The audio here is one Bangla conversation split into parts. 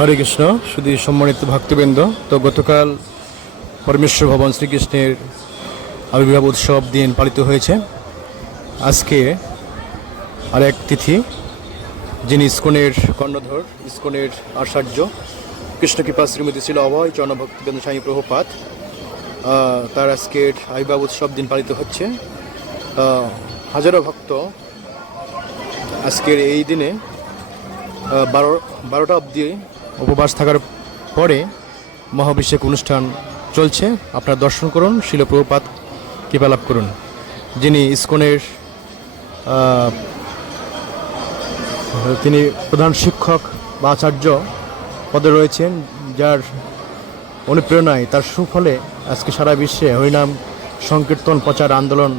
হরে কৃষ্ণ শুধু সম্মানিত ভক্তবৃন্দ। তো গতকাল পরমেশ্বর ভবন শ্রীকৃষ্ণের আবির্ভাব উৎসব দিন পালিত হয়েছে। আজকে আরেক তিথি, যিনি ইস্কনের কর্ণধর, ইস্কনের আচার্য, কৃষ্ণকৃপা শ্রীমতী ছিল অভয় চরণ ভক্তিবৃন্দ স্বামী প্রভুপাত তার আজকের আবির্ভাব উৎসব দিন পালিত হচ্ছে। হাজারো ভক্ত আজকের এই দিনে বারো, বারোটা অবধি উপবাস থাকার পরে মহাভিষেক অনুষ্ঠান চলছে। আপনারা দর্শন করুন শিলপ্রপাত কৃপা লাভ করুন। যিনি ইস্কনের তিনি প্রধান শিক্ষক বা আচার্য পদে রয়েছেন, যার অনুপ্রেরণায়, তার সুফলে আজকে সারা বিশ্বে হরিনাম সংকীর্তন, প্রচার, আন্দোলন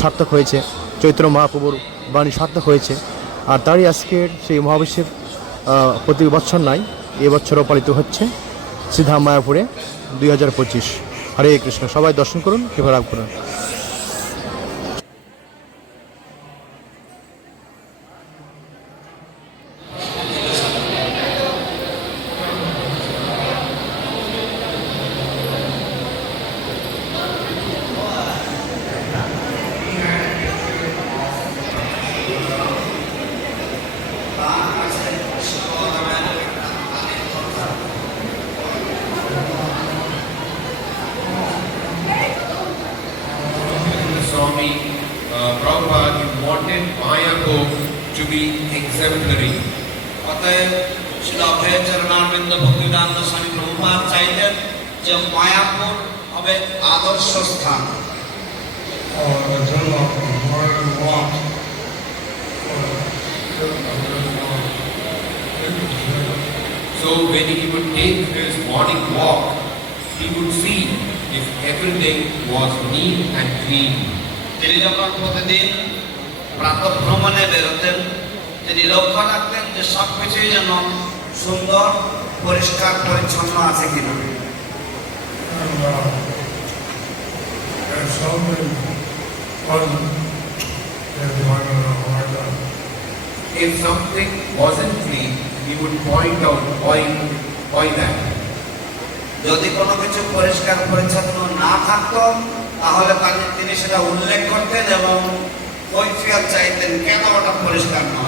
সার্থক হয়েছে। চৈত্র মহাপ্রভুর বাণী সার্থক হয়েছে। আর তারই আজকের সেই মহাবিশ্বের প্রতি বছর নাই। এবছরও পালিত হচ্ছে সিধা মায়াপুরে দুই হাজার পঁচিশ। হরে কৃষ্ণ। সবাই দর্শন করুন, কৃপা লাভ করুন। Be exemplary. অতএব ছিল অভয় চরণারবিন্দ ভক্তিদান্ত স্বামী প্রভুপাত চাইতেন যে মায়াপুর হবে আদর্শ স্থান So when he would take his morning walk, he would see if everything was neat and clean. তিনি যখন প্রতিদিন প্রাত বেরোতেন তিনি লক্ষ্য রাখতেন যে সব কিছুই যেন সুন্দর পরিষ্কার পরিচ্ছন্ন আছে কিনা. If something wasn't clean, he would point out why, why that. যদি কোনো কিছু পরিষ্কার পরিচ্ছন্ন না থাকতো তাহলে তাকে- তিনি সেটা উল্লেখ করতেন এবং কৈফিয়ত চাইতেন কেন ওটা পরিষ্কার নয়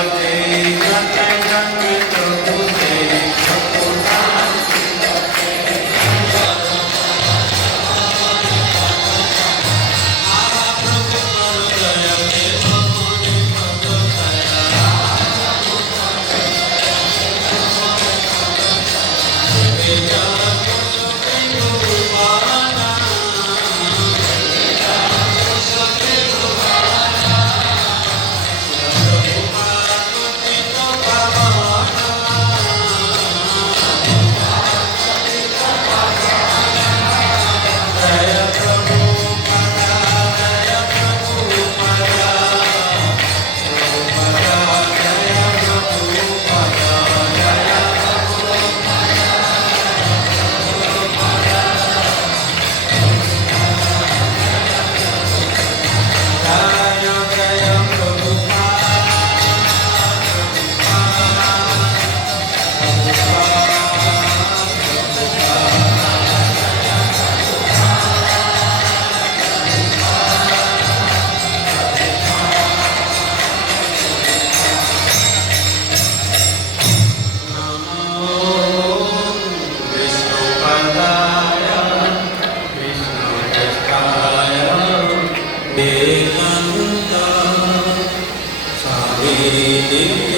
Jai Jai Jai Deus.